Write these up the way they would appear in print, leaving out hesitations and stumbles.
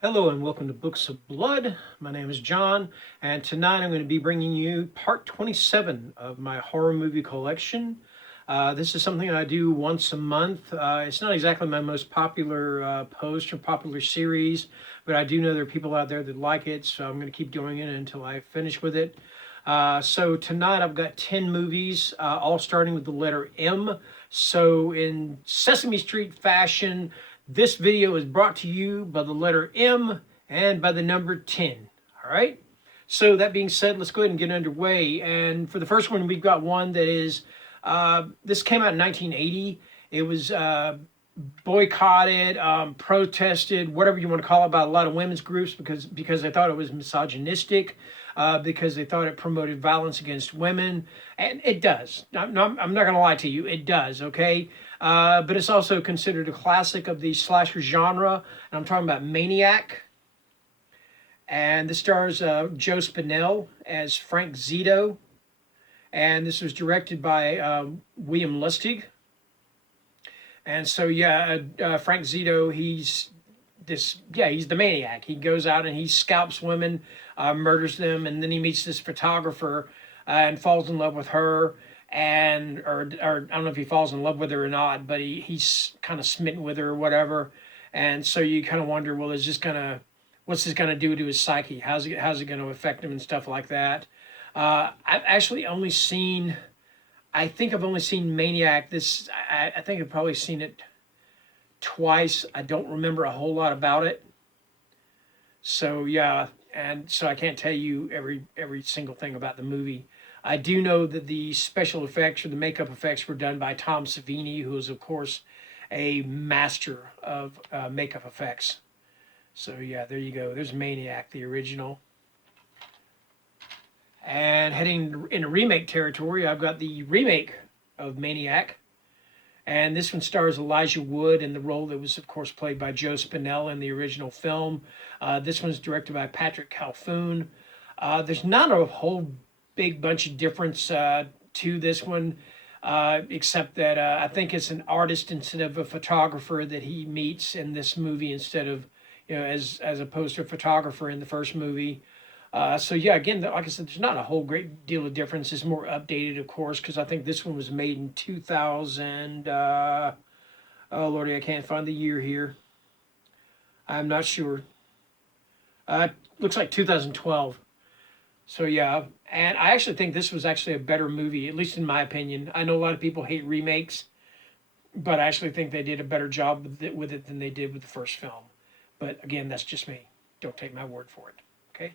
Hello and welcome to Books of Blood. My name is John, and tonight I'm going to be bringing you part 27 of my horror movie collection. This is something I do once a month. It's not exactly my most popular post or popular series, but I do know there are people out there that like it, so I'm going to keep doing it until I finish with it. So tonight I've got 10 movies, all starting with the letter M. So in Sesame Street fashion, this video is brought to you by the letter M and by the number 10. All right. So that being said, let's go ahead and get underway. And for the first one, we've got one that is, this came out in 1980. It was boycotted, protested, whatever you want to call it, by a lot of women's groups because they thought it was misogynistic, because they thought it promoted violence against women, and it does. I'm not going to lie to you, it does. Okay, but it's also considered a classic of the slasher genre, and I'm talking about Maniac. And this stars Joe Spinell as Frank Zito, and this was directed by William Lustig. And so, yeah, Frank Zito, he's the maniac. He goes out and he scalps women, murders them, and then he meets this photographer and falls in love with her. And or I don't know if he falls in love with her or not, but he's kind of smitten with her or whatever. And so you kind of wonder, well, what's this gonna do to his psyche? How's it gonna affect him and stuff like that? I've actually only seen I think I've only seen Maniac. I think I've probably seen it twice. I don't remember a whole lot about it. So yeah, and so I can't tell you every single thing about the movie. I do know that the special effects or the makeup effects were done by Tom Savini, who is of course a master of makeup effects. So yeah, there you go. There's Maniac, the original. And heading into remake territory, I've got the remake of Maniac. And this one stars Elijah Wood in the role that was, of course, played by Joe Spinell in the original film. This one's directed by Patrick Calhoun. There's not a whole big bunch of difference to this one, except that I think it's an artist instead of a photographer that he meets in this movie instead of, as opposed to a photographer in the first movie. So yeah, again, like I said, there's not a whole great deal of difference. It's more updated, of course, because I think this one was made in 2000. Oh lordy, I can't find the year here. I'm not sure. Looks like 2012. So yeah, and I actually think this was actually a better movie, at least in my opinion. I know a lot of people hate remakes, but I actually think they did a better job with it than they did with the first film. But again, that's just me. Don't take my word for it. Okay.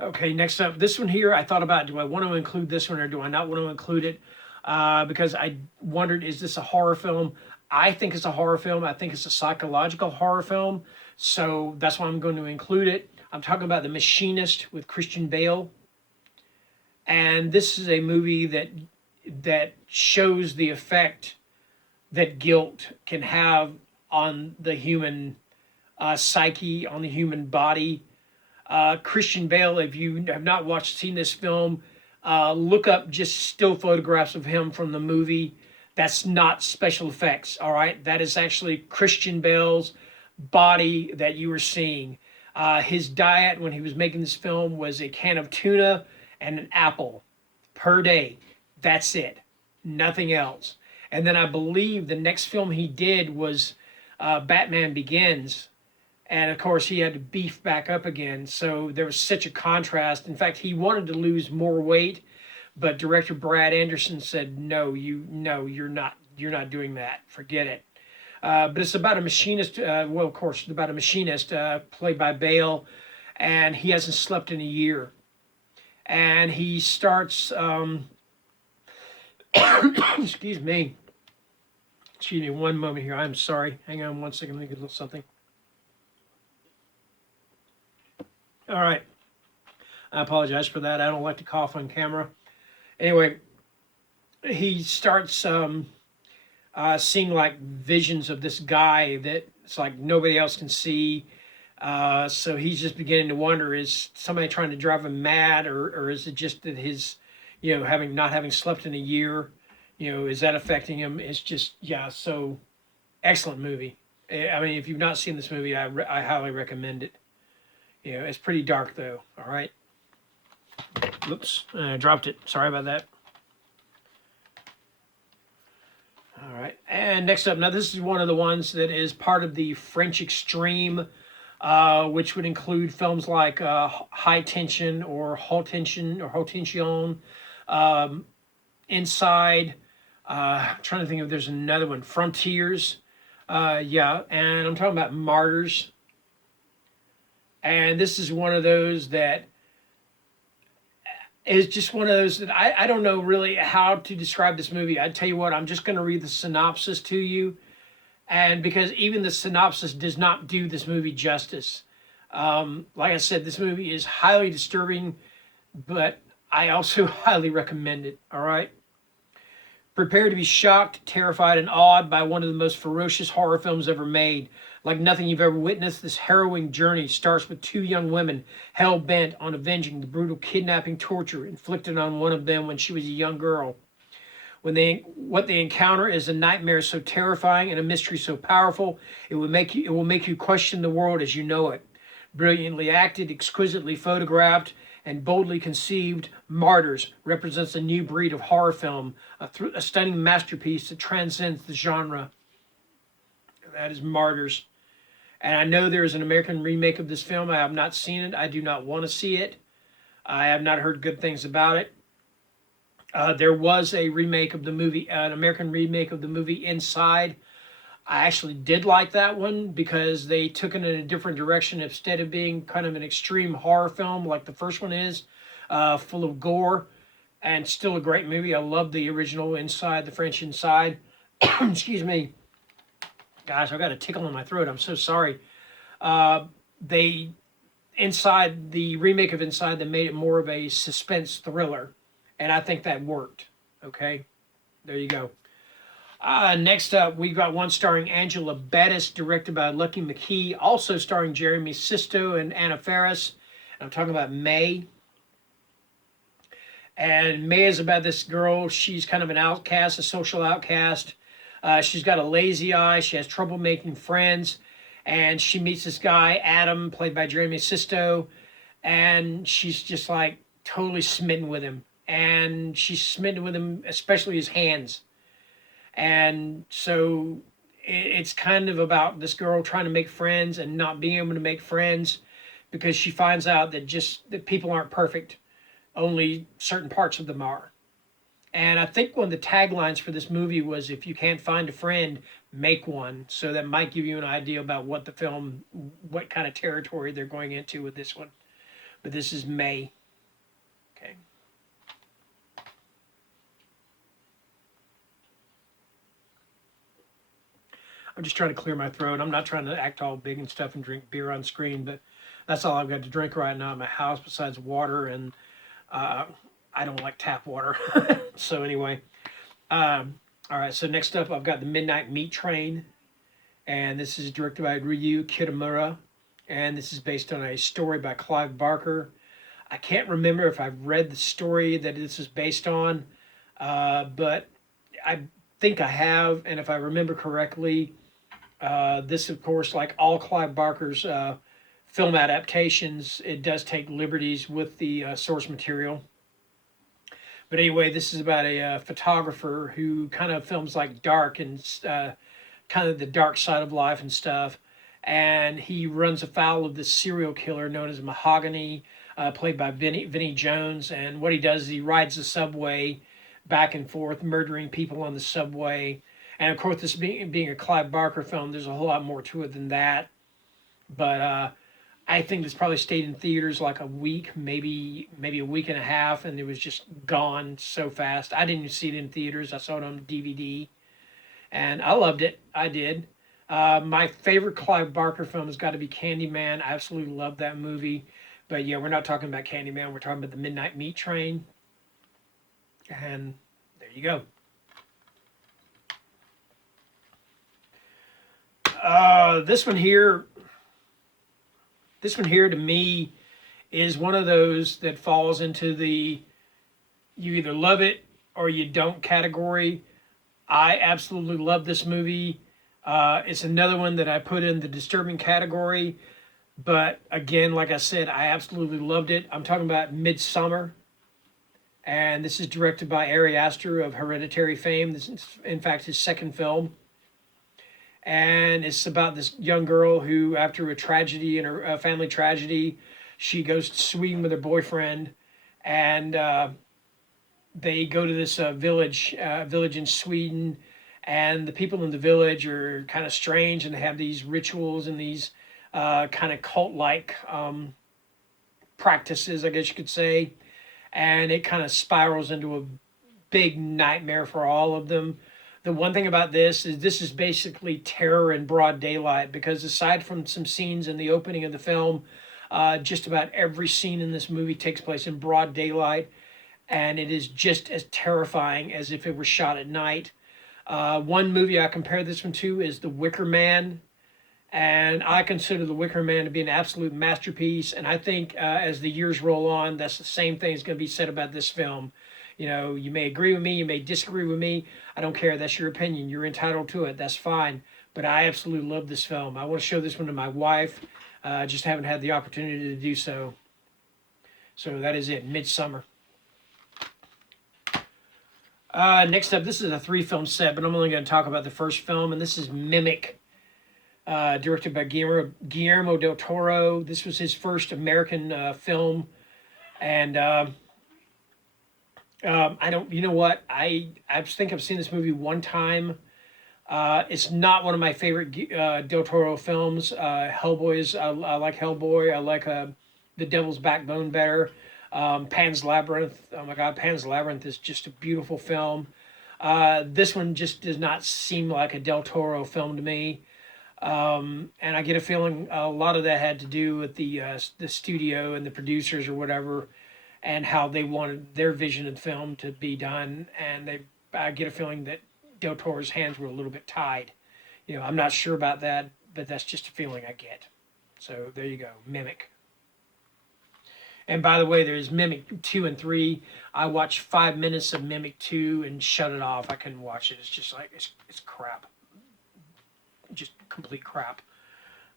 Okay, next up, this one here, I thought about, do I want to include this one or do I not want to include it? Because I wondered, is this a horror film? I think it's a horror film. I think it's a psychological horror film. So that's why I'm going to include it. I'm talking about The Machinist with Christian Bale. And this is a movie that shows the effect that guilt can have on the human psyche, on the human body. Christian Bale, if you have not seen this film, look up just still photographs of him from the movie. That's not special effects, all right? That is actually Christian Bale's body that you are seeing. His diet when he was making this film was a can of tuna and an apple per day. That's it. Nothing else. And then I believe the next film he did was Batman Begins. And of course, he had to beef back up again. So there was such a contrast. In fact, he wanted to lose more weight, but director Brad Anderson said, "No, you're not doing that. Forget it." But it's about a machinist. Well, of course, it's about a machinist played by Bale, and he hasn't slept in a year. And he starts. Excuse me. Excuse me. One moment here. I'm sorry. Hang on one second. Let me get a little something. All right. I apologize for that. I don't like to cough on camera. Anyway, he starts seeing like visions of this guy that it's like nobody else can see. So he's just beginning to wonder, is somebody trying to drive him mad, or is it just that his, not having slept in a year, is that affecting him? It's just, yeah, so excellent movie. I mean, if you've not seen this movie, I highly recommend it. It's pretty dark though. All right. Oops, I dropped it. Sorry about that. All right, and next up, now this is one of the ones that is part of the French Extreme, which would include films like High Tension or Haute Tension or Haute Tension, Inside. I'm trying to think if there's another one, Frontiers. Yeah, and I'm talking about Martyrs. And this is one of those that is just one of those that I don't know really how to describe this movie. I tell you what, I'm just going to read the synopsis to you. And because even the synopsis does not do this movie justice. Like I said, this movie is highly disturbing, but I also highly recommend it. All right. Prepare to be shocked, terrified, and awed by one of the most ferocious horror films ever made. Like nothing you've ever witnessed, this harrowing journey starts with two young women hell-bent on avenging the brutal kidnapping torture inflicted on one of them when she was a young girl. What they encounter is a nightmare so terrifying and a mystery so powerful, it will make you question the world as you know it. Brilliantly acted, exquisitely photographed, and boldly conceived, Martyrs represents a new breed of horror film, a stunning masterpiece that transcends the genre. That is Martyrs. And I know there is an American remake of this film. I have not seen it. I do not want to see it. I have not heard good things about it. There was a remake of the movie, an American remake of the movie Inside. I actually did like that one because they took it in a different direction. Instead of being kind of an extreme horror film like the first one is, full of gore, and still a great movie. I love the original Inside, the French Inside. Excuse me. Gosh, I've got a tickle in my throat. I'm so sorry. The remake of Inside, they made it more of a suspense thriller. And I think that worked. Okay, there you go. Next up, we've got one starring Angela Bettis, directed by Lucky McKee, also starring Jeremy Sisto and Anna Faris. I'm talking about May. And May is about this girl. She's kind of an outcast, a social outcast. She's got a lazy eye. She has trouble making friends. And she meets this guy, Adam, played by Jeremy Sisto. And she's just like totally smitten with him. And she's smitten with him, especially his hands. And so it's kind of about this girl trying to make friends and not being able to make friends because she finds out that people aren't perfect. Only certain parts of them are. And I think one of the taglines for this movie was, if you can't find a friend, make one. So that might give you an idea about what kind of territory they're going into with this one. But this is May. Okay. I'm just trying to clear my throat. I'm not trying to act all big and stuff and drink beer on screen, but that's all I've got to drink right now at my house besides water, and I don't like tap water. So anyway, all right, so next up I've got The Midnight Meat Train, and this is directed by Ryu Kitamura, and this is based on a story by Clive Barker. I can't remember if I've read the story that this is based on, but I think I have, and if I remember correctly, this, of course, like all Clive Barker's film adaptations, it does take liberties with the source material. But anyway, this is about a photographer who kind of films like dark and kind of the dark side of life and stuff. And he runs afoul of this serial killer known as Mahogany, played by Vinnie Jones. And what he does is he rides the subway back and forth, murdering people on the subway. And of course, this being a Clive Barker film, there's a whole lot more to it than that. But I think this probably stayed in theaters like a week, maybe a week and a half, and it was just gone so fast. I didn't even see it in theaters. I saw it on DVD, and I loved it. I did. My favorite Clive Barker film has got to be Candyman. I absolutely love that movie. But yeah, we're not talking about Candyman. We're talking about The Midnight Meat Train. And there you go. This one here to me is one of those that falls into the you either love it or you don't category. I absolutely love this movie. It's another one that I put in the disturbing category. But again, like I said, I absolutely loved it. I'm talking about Midsummer. And this is directed by Ari Aster of Hereditary fame. This is, in fact, his second film. And it's about this young girl who, after a tragedy in her family tragedy, she goes to Sweden with her boyfriend, and they go to this village in Sweden, and the people in the village are kind of strange, and they have these rituals and these kind of cult-like practices, I guess you could say, and it kind of spirals into a big nightmare for all of them. The one thing about this is basically terror in broad daylight, because aside from some scenes in the opening of the film, just about every scene in this movie takes place in broad daylight, and it is just as terrifying as if it were shot at night. One movie I compare this one to is The Wicker Man, and I consider The Wicker Man to be an absolute masterpiece, and I think as the years roll on, that's the same thing is going to be said about this film. You know, you may agree with me, you may disagree with me. I don't care. That's your opinion. You're entitled to it. That's fine. But I absolutely love this film. I want to show this one to my wife. Just haven't had the opportunity to do so. So that is it. Midsummer. Next up, this is a 3-film set, but I'm only going to talk about the first film, and this is Mimic, directed by Guillermo del Toro. This was his first American film, and I don't. You know what? I think I've seen this movie one time. It's not one of my favorite Del Toro films. Hellboy is. I like Hellboy. I like The Devil's Backbone better. Pan's Labyrinth. Oh my God, Pan's Labyrinth is just a beautiful film. This one just does not seem like a Del Toro film to me. And I get a feeling a lot of that had to do with the studio and the producers or whatever, and how they wanted their vision of the film to be done. And I get a feeling that Del Toro's hands were a little bit tied. You know, I'm not sure about that, but that's just a feeling I get. So there you go, Mimic. And by the way, there's Mimic 2 and 3. I watched 5 minutes of Mimic 2 and shut it off. I couldn't watch it. It's just like, it's crap. Just complete crap.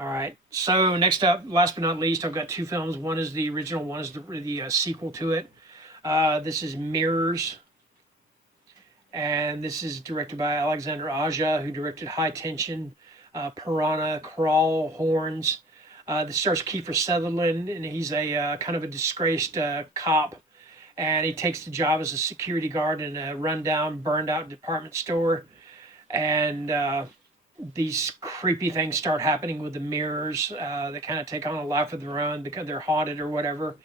All right. So next up, last but not least, I've got 2 films. One is the original. One is the sequel to it. This is Mirrors, and this is directed by Alexander Aja, who directed High Tension, Piranha, Crawl, Horns. This stars Kiefer Sutherland, and he's a kind of a disgraced cop, and he takes the job as a security guard in a rundown, burned-out department store, and these creepy things start happening with the mirrors. They kind of take on a life of their own because they're haunted or whatever.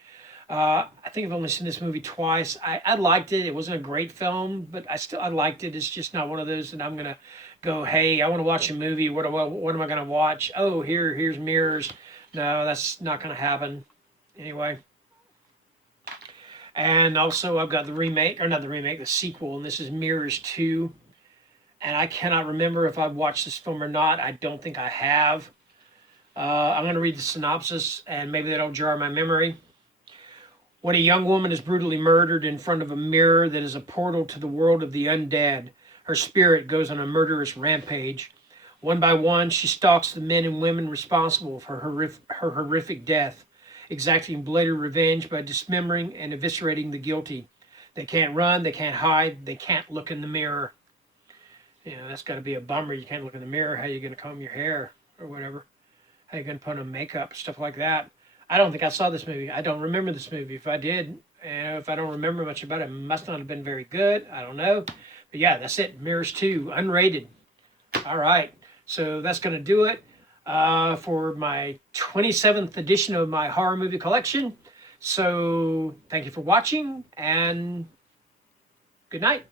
I think I've only seen this movie twice. I liked it. It wasn't a great film, but I liked it. It's just not one of those that I'm gonna go, hey, I want to watch a movie. What am I gonna watch? Oh, here's Mirrors. No, that's not gonna happen. Anyway. And also I've got the sequel, and this is Mirrors 2. And I cannot remember if I've watched this film or not. I don't think I have. I'm going to read the synopsis, and maybe that'll jar my memory. When a young woman is brutally murdered in front of a mirror that is a portal to the world of the undead, her spirit goes on a murderous rampage. One by one, she stalks the men and women responsible for her horrific death, exacting bloody revenge by dismembering and eviscerating the guilty. They can't run, they can't hide, they can't look in the mirror. You know, that's got to be a bummer. You can't look in the mirror. How are you going to comb your hair or whatever? How are you going to put on makeup, stuff like that? I don't think I saw this movie. I don't remember this movie. If I did, and if I don't remember much about it, it must not have been very good. I don't know. But yeah, that's it. Mirrors 2, unrated. All right. So that's going to do it for my 27th edition of my horror movie collection. So thank you for watching, and good night.